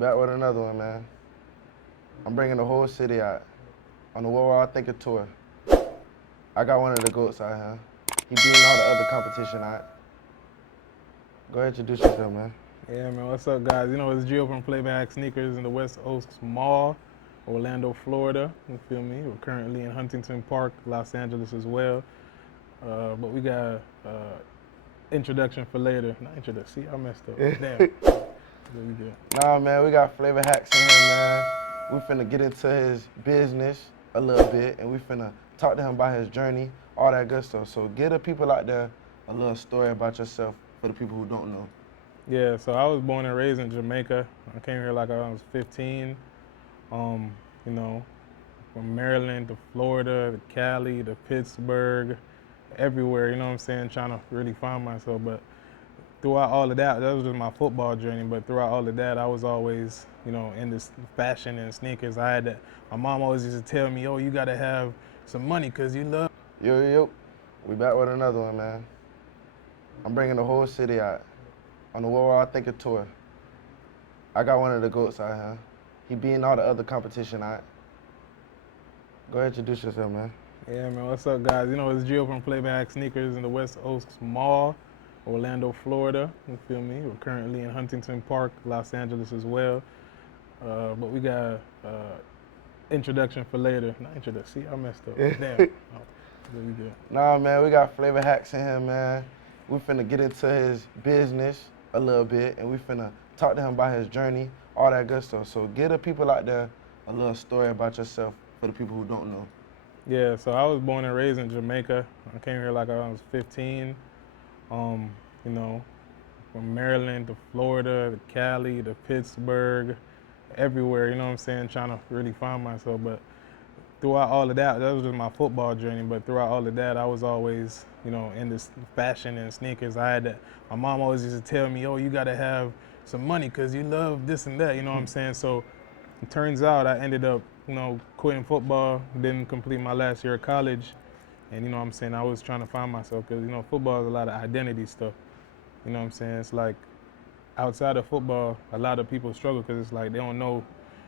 We back with another one, man. I'm bringing the whole city out on the World Thinker Tour. I got one of the GOATs out here. He beating all the other competition out. Go ahead, introduce yourself, man. Yeah, man, what's up, guys? You know, it's Gio from Flava Sneakers in the West Coast Mall, Orlando, Florida. You feel me? We're currently in Huntington Park, Los Angeles as well. But we got introduction for later. Not introduction. See, I messed up. Damn. Really good. Nah, man, we got Flavor Hacks in here, man. We finna get into his business a little bit, and we finna talk to him about his journey, all that good stuff. So give the people out there a little story about yourself for the people who don't know. Yeah, so I was born and raised in Jamaica. I came here like I was 15. You know, from Maryland to Florida to Cali to Pittsburgh, everywhere, you know what I'm saying, trying to really find myself. But throughout all of that was just my football journey, but throughout all of that, I was always, you know, in this fashion and sneakers. I had that, my mom always used to tell me, oh, you gotta have some money because you love. Yo, we back with another one, man. I'm bringing the whole city out on the World Thinker Tour. I got one of the GOATs out here. He beating all the other competition out. Go ahead, introduce yourself, man. Yeah, man, what's up, guys? You know, it's Gio from Flava Sneakers in the West Coast Mall, Orlando, Florida. You feel me? We're currently in Huntington Park, Los Angeles as well. But we got introduction for later. Not introduction. See, I messed up. Damn. Really good. Nah, man, we got Flavor Hacks in here, man. We finna get into his business a little bit, and we finna talk to him about his journey, all that good stuff. So give the people out there a little story about yourself for the people who don't know. Yeah, so I was born and raised in Jamaica. I came here like I was 15. You know, from Maryland to Florida to Cali to Pittsburgh, everywhere, you know what I'm saying, trying to really find myself. But throughout all of that was just my football journey. But throughout all of that, I was always, you know, in this fashion and sneakers. I had that, my mom always used to tell me, oh, you gotta have some money because you love this and that, you know what I'm saying? So it turns out I ended up, you know, quitting football, didn't complete my last year of college. And you know what I'm saying, I was trying to find myself because, you know, football is a lot of identity stuff. You know what I'm saying? It's like outside of football, a lot of people struggle because it's like they don't know.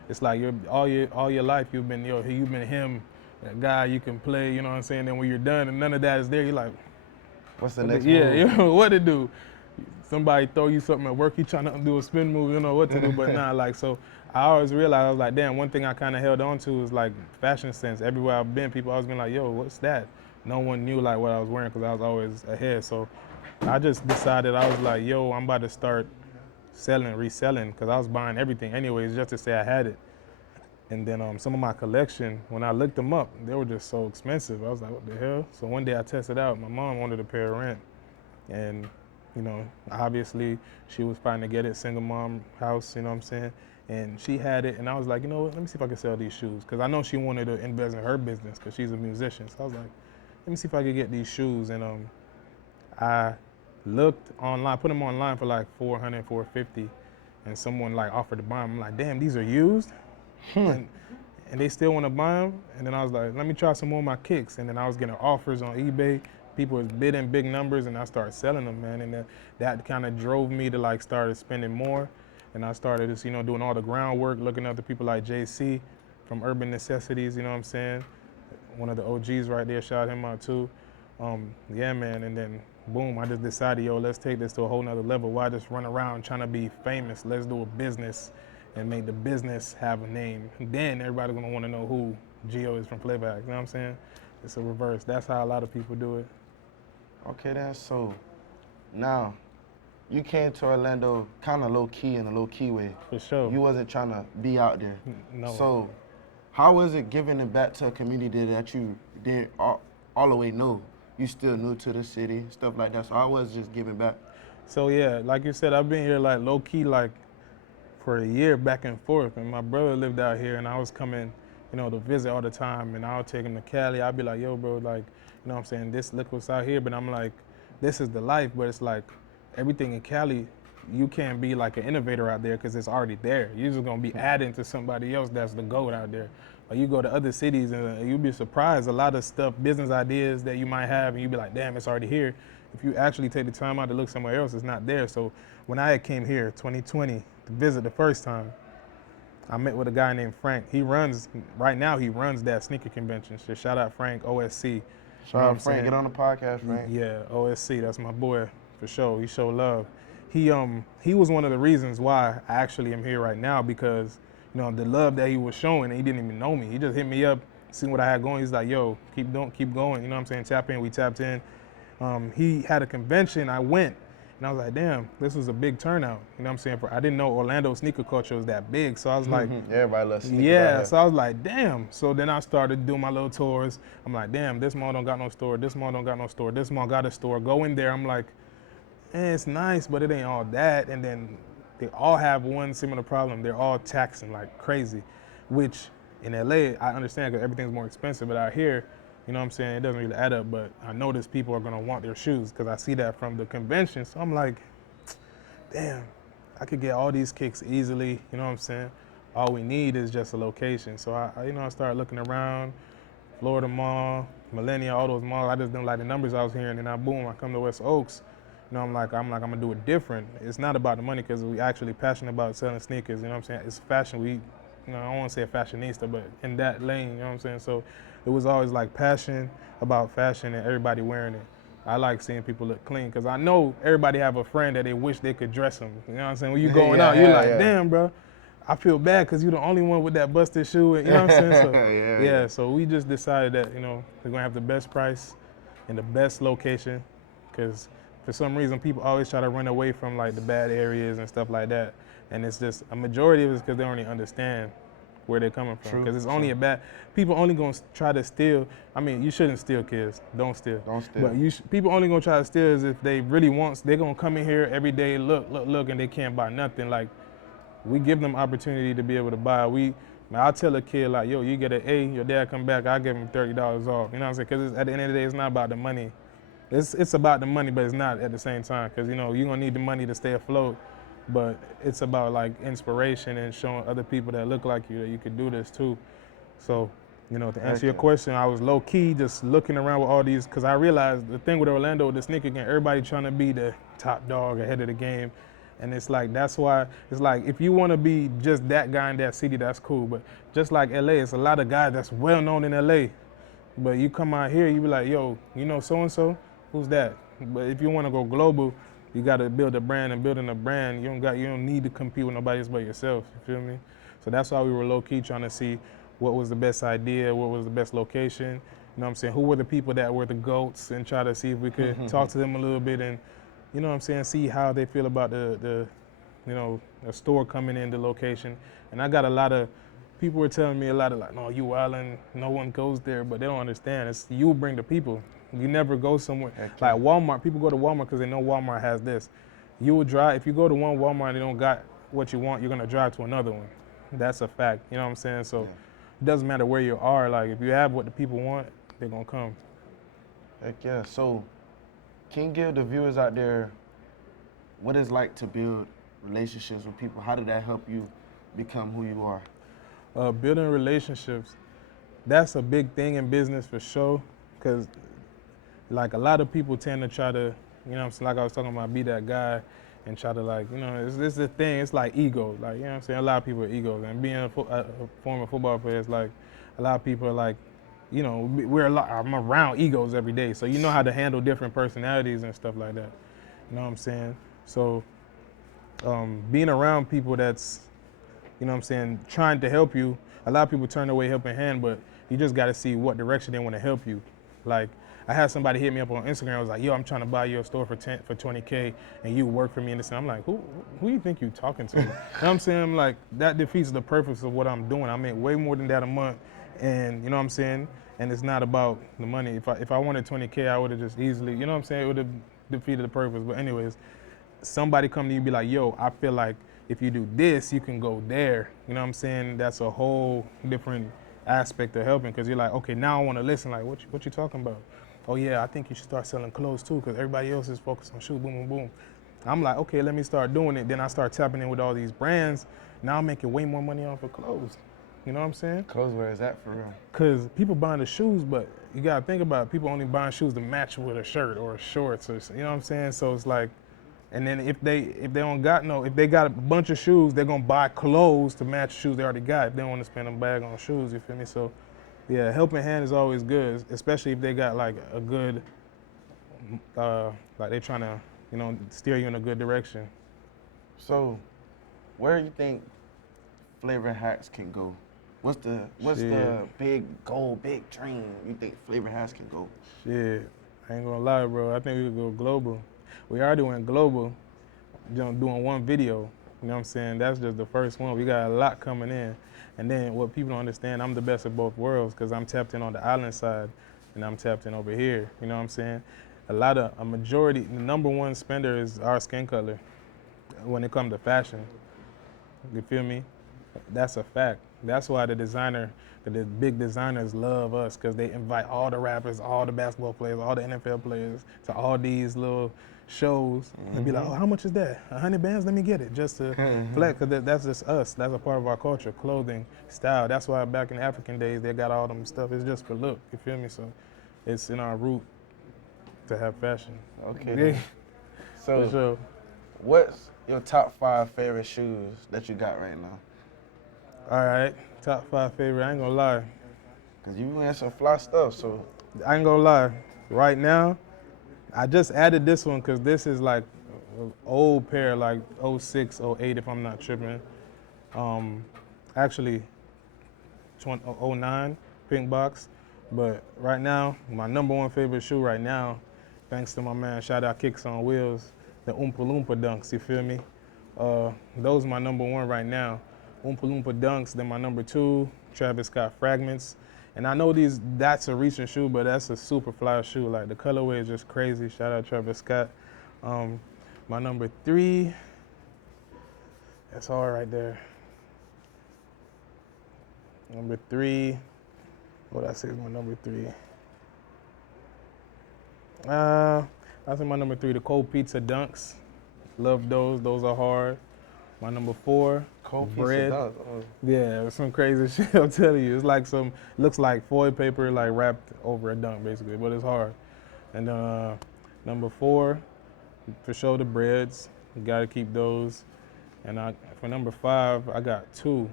It's like all your life you've been him, that guy you can play. You know what I'm saying? Then when you're done and none of that is there, you're like, what's the next yeah, move? you know what to do. Somebody throw you something at work, you trying to do a spin move, you know what to do, but nah, like, so I always realized, I was like, damn, one thing I kind of held on to is like fashion sense. Everywhere I've been, people always been like, yo, what's that? No one knew like what I was wearing because I was always ahead. So I just decided, I was like, yo, I'm about to start reselling, because I was buying everything anyways just to say I had it. And then some of my collection, when I looked them up, they were just so expensive. I was like, what the hell? So one day I tested out. My mom wanted to pay her rent. And, you know, obviously she was trying to get it, single mom house, you know what I'm saying? And she had it, and I was like, you know what, let me see if I can sell these shoes. Because I know she wanted to invest in her business because she's a musician. So I was like, let me see if I could get these shoes. And I looked online, put them online for like $400, $450, and someone like offered to buy them. I'm like, damn, these are used? And they still want to buy them? And then I was like, let me try some more of my kicks. And then I was getting offers on eBay. People was bidding big numbers, and I started selling them, man. And that kind of drove me to like started spending more. And I started just, you know, doing all the groundwork, looking up to people like JC from Urban Necessities, you know what I'm saying? One of the OGs right there, shout him out too. Yeah, man, and then boom, I just decided, yo, let's take this to a whole nother level. Why just run around trying to be famous? Let's do a business and make the business have a name. And then everybody's gonna wanna know who Gio is from Flava Hacks, you know what I'm saying? It's a reverse. That's how a lot of people do it. Okay, then, so now you came to Orlando kind of low key in a low key way. For sure. You wasn't trying to be out there. No. So how was it giving it back to a community that you didn't all the way know? You still new to the city, stuff like that. So I was just giving back. So yeah, like you said, I've been here like low key like for a year back and forth, and my brother lived out here, and I was coming, you know, to visit all the time, and I'll take him to Cali. I'll be like, yo, bro, like, you know what I'm saying, look what's out here, but I'm like, this is the life, but it's like everything in Cali, you can't be like an innovator out there because it's already there. You're just gonna be adding to somebody else that's the GOAT out there. Or you go to other cities and you'll be surprised, a lot of stuff, business ideas that you might have, and you'll be like, damn, it's already here. If you actually take the time out to look somewhere else, it's not there. So when I came here, 2020, to visit the first time, I met with a guy named Frank. Right now he runs that sneaker convention. So shout out Frank, OSC. You Shout know what I'm out Frank, saying? get on the podcast, Frank. Yeah, OSC, that's my boy for sure. He showed love. He was one of the reasons why I actually am here right now because, the love that he was showing, and he didn't even know me. He just hit me up, seen what I had going. He's like, yo, keep going. You know what I'm saying? Tap in, we tapped in. He had a convention, I went, and I was like, damn, this was a big turnout. You know what I'm saying? I didn't know Orlando sneaker culture was that big, so I was like, Everybody loves sneakers out yeah, here. so I was like, damn. So then I started doing my little tours. I'm like, damn, this mall don't got no store, this mall don't got no store, this mall got a store. Go in there, I'm like, it's nice, but it ain't all that. And then they all have one similar problem. They're all taxing like crazy, which in LA, I understand because everything's more expensive, but out here, you know what I'm saying, it doesn't really add up. But I notice people are gonna want their shoes because I see that from the convention. So I'm like, damn, I could get all these kicks easily, you know what I'm saying? All we need is just a location. So I started looking around, Florida Mall, Millennia, all those malls. I just didn't like the numbers I was hearing, and now boom, I come to West Oaks. I'm gonna do it different. It's not about the money because we actually passionate about selling sneakers. You know what I'm saying? It's fashion. I don't want to say a fashionista, but in that lane, you know what I'm saying? So it was always like passion about fashion and everybody wearing it. I like seeing people look clean because I know everybody have a friend that they wish they could dress them. You know what I'm saying? When you going out, you're like, damn, bro, I feel bad because you're the only one with that busted shoe. You know what I'm saying? So so we just decided that we're gonna have the best price and the best location because for some reason people always try to run away from like the bad areas and stuff like that, and it's just a majority of it is because they don't even understand where they're coming from. Because it's only a bad. People only gonna try to steal. I mean, you shouldn't steal, kids. Don't steal. Don't steal. But people only gonna try to steal is if they really want. They're gonna come in here every day, look, and they can't buy nothing. Like we give them opportunity to be able to buy. I'll tell a kid like, yo, you get an A, your dad come back, I'll give him $30 off. You know what I'm saying? Because at the end of the day, it's not about the money. It's about the money, but it's not at the same time. Because you're gonna need the money to stay afloat. But it's about like inspiration and showing other people that look like you that you could do this too. So, to answer your question, I was low key just looking around with all these because I realized the thing with Orlando with the sneaker game, everybody trying to be the top dog ahead of the game. And it's like, that's why it's like, if you want to be just that guy in that city, that's cool. But just like LA, it's a lot of guys that's well known in LA. But you come out here, you be like, yo, so-and-so, who's that? But if you want to go global, you got to build a brand, and building a brand, you don't need to compete with nobody else but yourself. You feel me? So that's why we were low key trying to see what was the best idea, what was the best location. You know what I'm saying? Who were the people that were the GOATs, and try to see if we could talk to them a little bit and, you know what I'm saying, see how they feel about the store coming in, the location. And I got a lot of people were telling me a lot of like, no, you wildin', no one goes there, but they don't understand. It's you bring the people. You never go somewhere like Walmart. People go to Walmart because they know Walmart has this. You will drive, if you go to one Walmart and they don't got what you want, you're gonna drive to another one. That's a fact, you know what I'm saying? So it doesn't matter where you are, like if you have what the people want, they're gonna come. Heck yeah, so can you give the viewers out there what it's like to build relationships with people? How did that help you become who you are? Building relationships, that's a big thing in business for sure, because like a lot of people tend to try to, like I was talking about, be that guy and try to like, it's the thing, it's like ego. Like, you know what I'm saying? A lot of people are egos. And being a former football player, it's like a lot of people are like, I'm around egos every day. So you know how to handle different personalities and stuff like that. You know what I'm saying? So being around people that's, trying to help you, a lot of people turn away helping hand, but you just got to see what direction they want to help you. Like, I had somebody hit me up on Instagram. I was like, yo, I'm trying to buy your store for $20K and you work for me in this. And I'm like, who you think you talking to? You know what I'm saying? I'm like, that defeats the purpose of what I'm doing. I make way more than that a month. And you know what I'm saying? And it's not about the money. If I wanted $20K, I would have just easily, you know what I'm saying? It would have defeated the purpose. But anyways, somebody come to you and be like, yo, I feel like if you do this, you can go there. You know what I'm saying? That's a whole different aspect of helping, because you're like, okay, now I want to listen. Like, what you talking about? Oh yeah, I think you should start selling clothes too, because everybody else is focused on shoes, boom, boom, boom. I'm like, okay, let me start doing it. Then I start tapping in with all these brands. Now I'm making way more money off of clothes. You know what I'm saying? Clothes, where is that for real? Because people buying the shoes, but you got to think about it. People only buying shoes to match with a shirt or shorts, or, you know what I'm saying? So it's like, And then if they don't got if they got a bunch of shoes, they're gonna buy clothes to match shoes they already got. If they don't want to spend a bag on shoes, you feel me? So, yeah, helping hand is always good, especially if they got like a good, like they trying to, steer you in a good direction. So, where do you think Flavor Hats can go? What's the big goal, big dream you think Flavor Hats can go? Shit, I ain't gonna lie, bro. I think we could go global. We already went global, doing one video. You know what I'm saying? That's just the first one. We got a lot coming in. And then what people don't understand, I'm the best of both worlds because I'm tapped in on the island side and I'm tapped in over here. You know what I'm saying? A majority, the number one spender is our skin color when it comes to fashion. You feel me? That's a fact. That's why the big designers love us because they invite all the rappers, all the basketball players, all the NFL players to all these little shows and be like, oh, how much is that? 100 bands? Let me get it just to flex. Because that's just us. That's a part of our culture, clothing, style. That's why back in African days they got all them stuff. It's just for look. You feel me? So it's in our root to have fashion. Okay. Yeah. So, For sure. what's your top 5 favorite shoes that you got right now? All right, top 5 favorite. I ain't gonna lie. Cause you wearing some fly stuff, so. I ain't gonna lie. Right now, I just added this one because this is like an old pair, like 06, 08 if I'm not tripping. Actually, 09 pink box. But right now, my number one favorite shoe right now, thanks to my man, shout out Kicks on Wheels, the Oompa Loompa Dunks, you feel me? Those are my number one right now. Oompa Loompa Dunks, then my number 2, Travis Scott Fragments. And I know that's a recent shoe, but that's a super fly shoe. Like the colorway is just crazy. Shout out Travis Scott. My number 3, that's hard right there. Number 3, what I say is my number 3? I think my number 3, the Cold Pizza Dunks. Love those. Those are hard. My number 4, Cold bread. Pizza Dunks. Oh. Yeah, some crazy shit. I'm telling you, it's like looks like foil paper, like wrapped over a dunk, basically, but it's hard. And number 4, for sure, the breads. You gotta keep those. And for number 5, I got 2,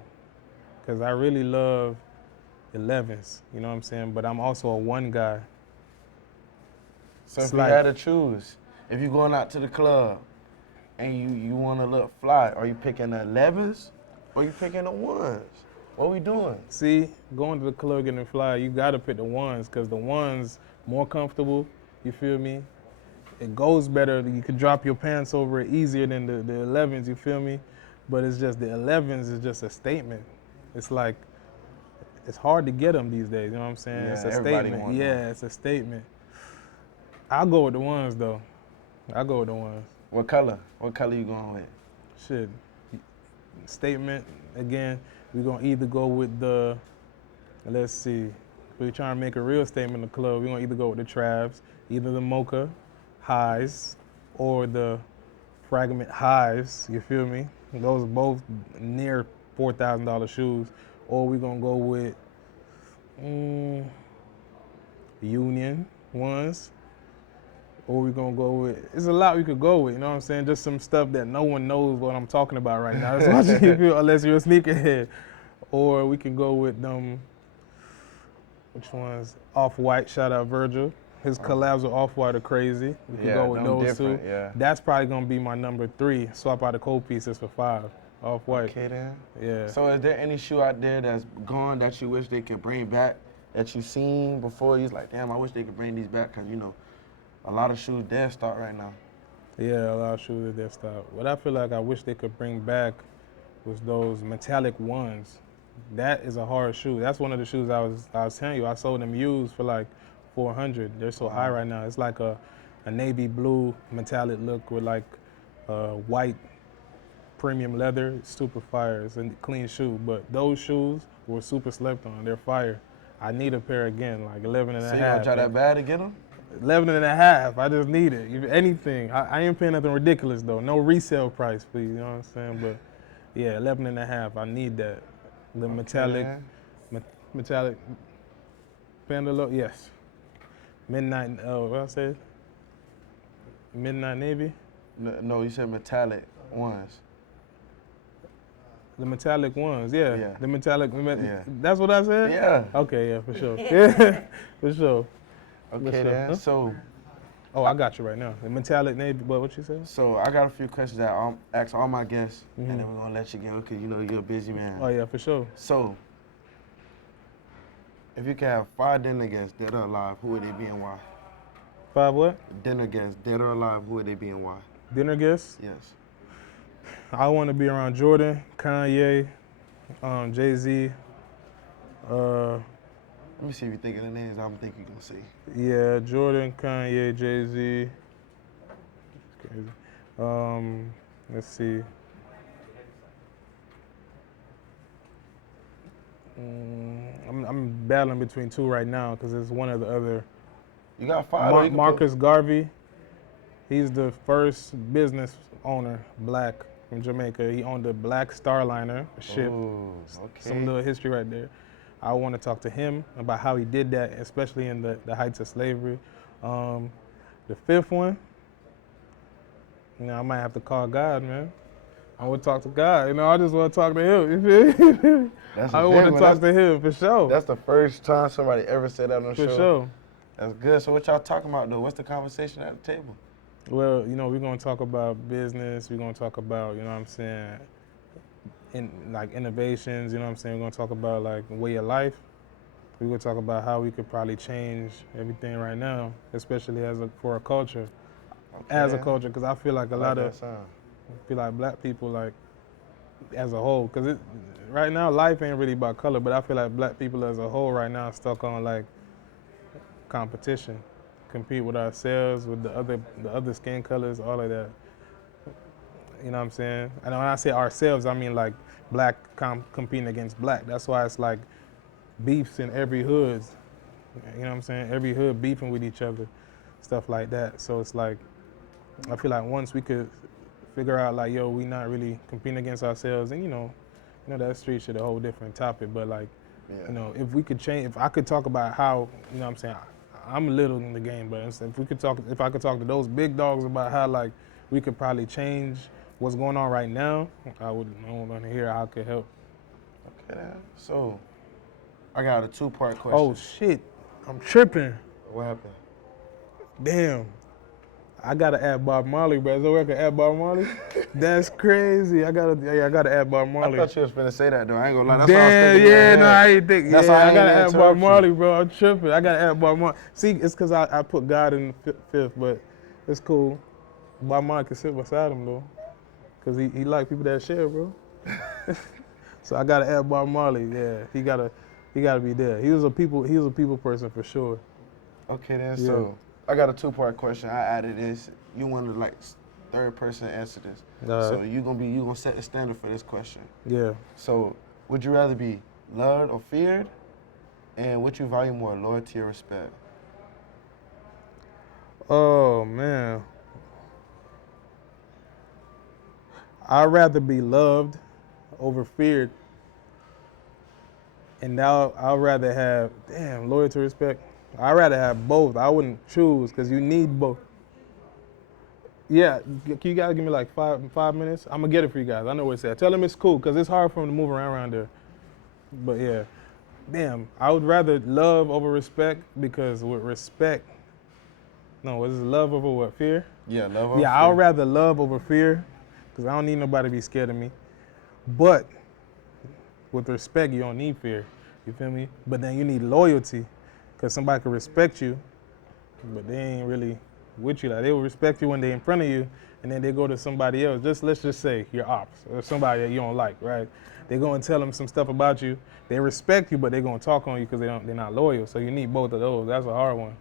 cause I really love 11s. You know what I'm saying? But I'm also a 1 guy. So if you had to choose, if you're going out to the club and you want to look fly, are you picking the 11s or you picking the 1s? What we doing? See, going to the club getting fly, you gotta pick the 1s because the 1s more comfortable. You feel me? It goes better. You can drop your pants over it easier than the 11s. You feel me? But it's just the 11s is just a statement. It's like it's hard to get them these days. You know what I'm saying? Yeah, it's a everybody statement. want Yeah, them. it's a statement. I'll go with the 1s though. I'll go with the 1s. What color? What color you going with? Shit. Statement again. We're gonna either go with the. Let's see. If we're trying to make a real statement in the club, we're gonna either go with the Travs, either the Mocha Highs or the Fragment Highs. You feel me? Those are both near $4,000 shoes. Or we're gonna go with Union ones. Or we're gonna go with, it's a lot we could go with, you know what I'm saying? Just some stuff that no one knows what I'm talking about right now. That's what you feel, unless you're a sneakerhead. Or we can go with them, which ones? Off-White, shout out Virgil. His collabs with Off-White are crazy. We can go with those two. Yeah. That's probably gonna be my number 3. Swap out the cold pieces for 5. Off-White. Okay then. Yeah. So is there any shoe out there that's gone that you wish they could bring back, that you seen before? You're like, damn, I wish they could bring these back, because, you know, a lot of shoes dead stock right now. Yeah, a lot of shoes are dead stock. What I feel like I wish they could bring back was those metallic ones. That is a hard shoe. That's one of the shoes I was telling you. I sold them used for like $400. They're so high right now. It's like a navy blue metallic look with like white premium leather. It's super fire. It's a clean shoe. But those shoes were super slept on. They're fire. I need a pair again, like 11 and a So you half. gonna try that bad to get them? 11 and a half. I just need it. If anything. I ain't paying nothing ridiculous though. No resale price, please. You know what I'm saying? But yeah, 11 and a half. I need that. The metallic Panda look, yes. Midnight, what I said? Midnight Navy? No, you said metallic ones. The metallic ones, yeah. Yeah. The metallic. Yeah. That's what I said. Yeah. Okay, yeah, for sure. Yeah, for sure. Okay, sure. then. Huh? So, Oh, I got you right now. The metallic navy. What you said? so I got a few questions that I ask all my guests, and then Mhm. we're gonna let you go because you know you're a busy man. Oh yeah, for sure. So, if you could have 5 dinner guests, dead or alive, who would they be and why? 5 what? Dinner guests, dead or alive, who would they be and why? Dinner guests. Yes. I want to be around Jordan, Kanye, Jay-Z. Let me see if you think of the names I'm thinking you're gonna say. Yeah, Jordan, Kanye, Jay-Z. Let's see. I'm battling between 2 right now because it's one of the other. You got 5. or you can put- Marcus Garvey. He's the first business owner, black, from Jamaica. He owned a black Starliner ship. Ooh, Some okay. little history right there. I want to talk to him about how he did that, especially in the heights of slavery. The 5th one, I might have to call God, man. I would talk to God. I just want to talk to him. You feel me? That's I a want big to one. talk to him for sure. That's the first time somebody ever said that on the For show. sure. That's good. So what y'all talking about though? What's the conversation at the table? Well, we're going to talk about business. We're going to talk about, what I'm saying, like innovations. We're going to talk about like way of life. We're going to talk about how we could probably change everything right now, especially for a culture. As a Okay. culture, because I feel like a lot that of, sound. feel like black people, like, as a whole, because right now life ain't really about color, but I feel like black people as a whole right now are stuck on like competition, compete with ourselves, with the other skin colors, all of that. You know what I'm saying? And when I say ourselves, I mean like black competing against black. That's why it's like beefs in every hood. You know what I'm saying? Every hood beefing with each other, stuff like that. So it's like, I feel like once we could figure out like, yo, we not really competing against ourselves, and that street shit a whole different topic. But like, Yeah. if we could change, if I could talk about how, what I'm saying, I'm little in the game, but if I could talk to those big dogs about how like we could probably change what's going on right now, I want to hear how I could help. Okay. Then. So I got a 2-part question. Oh shit, I'm tripping. What happened? Damn. I gotta add Bob Marley, bro. Is that where I can add Bob Marley? That's crazy. I gotta add Bob Marley. I thought you was finna say that though. I ain't gonna lie. That's Damn, all I was thinking. yeah, in my no, head. I ain't think. That's Yeah, why I I gotta ain't add interrupt Bob you. Marley, bro. I'm tripping. I gotta add Bob Marley. See, it's because I put God in the 5th, but it's cool. Bob Marley can sit beside him though, cause he like people that share, bro. So I gotta add Bob Marley. Yeah, he gotta be there. He was a people person for sure. Okay then. Yeah. So I got a 2-part question. I added this. You want to like 3rd person answer this. All So right. you gonna set the standard for this question. Yeah. So would you rather be loved or feared? And would you value more, loyalty or respect? Oh man. I'd rather be loved over feared. And now I'd rather have, loyalty, respect. I'd rather have both. I wouldn't choose because you need both. Yeah, can you guys give me like 5 minutes? I'm gonna get it for you guys. I know where it's at. Tell them it's cool because it's hard for them to move around there. But yeah, I would rather love over respect because with respect, no, is it love over what, fear? Yeah, love or Yeah, fear. I'd rather love over fear because I don't need nobody to be scared of me. But with respect, you don't need fear. You feel me? But then you need loyalty because somebody can respect you, but they ain't really with you. Like they will respect you when they're in front of you, and then they go to somebody else. Let's just say your ops or somebody that you don't like, right? They go and tell them some stuff about you. They respect you, but they're gonna talk on you because they're not loyal. So you need both of those. That's a hard one.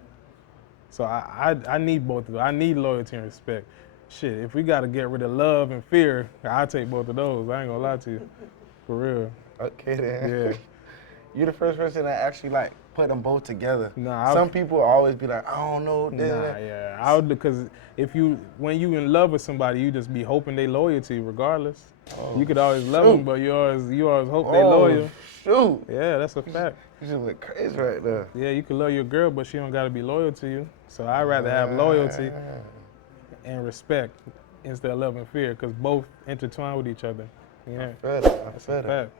So I need both of those. I need loyalty and respect. Shit, if we gotta get rid of love and fear, I'll take both of those. I ain't gonna lie to you. For real. Okay then. Yeah. You the first person that actually like put them both together. Nah, Some people always be like, I don't know. Nah, yeah. I would, because when you in love with somebody, you just be hoping they loyal to you regardless. You could always love them, but you always hope they loyal. Shoot. Yeah, that's a fact. You just went crazy right there. Yeah, you can love your girl, but she don't gotta be loyal to you. So I'd rather have loyalty and respect. instead of love and fear, because both intertwine with each other. Yeah, I feel that. fact.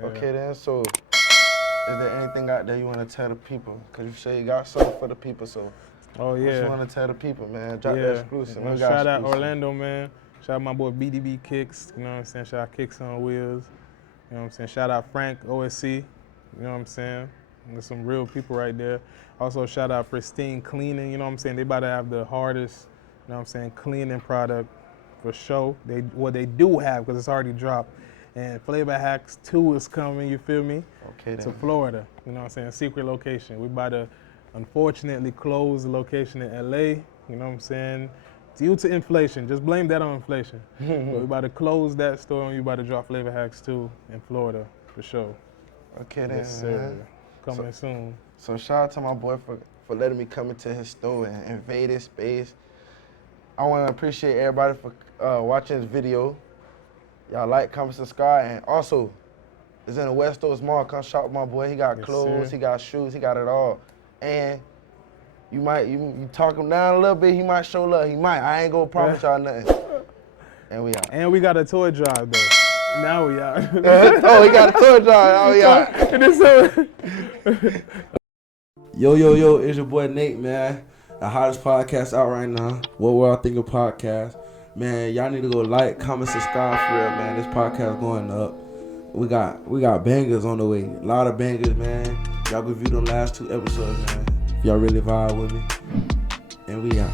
Yeah. Okay then, so is there anything out there you want to tell the people? Because you say you got something for the people, so Oh what yeah. you want to tell the people, man? Drop Yeah. the exclusive. Well, We got shout out exclusive. Orlando, man. Shout out my boy BDB Kicks. You know what I'm saying? Shout out Kicks on Wheels. You know what I'm saying? Shout out Frank OSC. You know what I'm saying? There's some real people right there. Also shout out Pristine Cleaning. You know what I'm saying? They about to have the hardest, you know what I'm saying, cleaning product for sure. They do have, because it's already dropped. And Flavor Hacks 2 is coming, you feel me? Okay then. To Florida. You know what I'm saying? Secret location. We about to unfortunately close the location in LA. You know what I'm saying? Due to inflation. Just blame that on inflation. But we about to close that store and we about to drop Flavor Hacks 2 in Florida for sure. Okay then, Yes, sir. man. Coming soon. So shout out to my boy for letting me come into his store and invade his space. I want to appreciate everybody for watching this video. Y'all like, comment, subscribe, and also, it's in the West Coast Mall. Come shop with my boy. He got Yes, clothes, sir. he got shoes, he got it all. And you talk him down a little bit, he might show love. He might. I ain't gonna promise y'all nothing. And we out. And we got a toy drive though. Now we out. Oh, he got a tour drive. Oh, we out. And it's Yo, it's your boy Nate, man. The hottest podcast out right now. What Will I Think of Podcast. Man, y'all need to go like, comment, subscribe for real, man. This podcast going up. We got bangers on the way. A lot of bangers, man. Y'all go view them last 2 episodes, man. If y'all really vibe with me. And we out.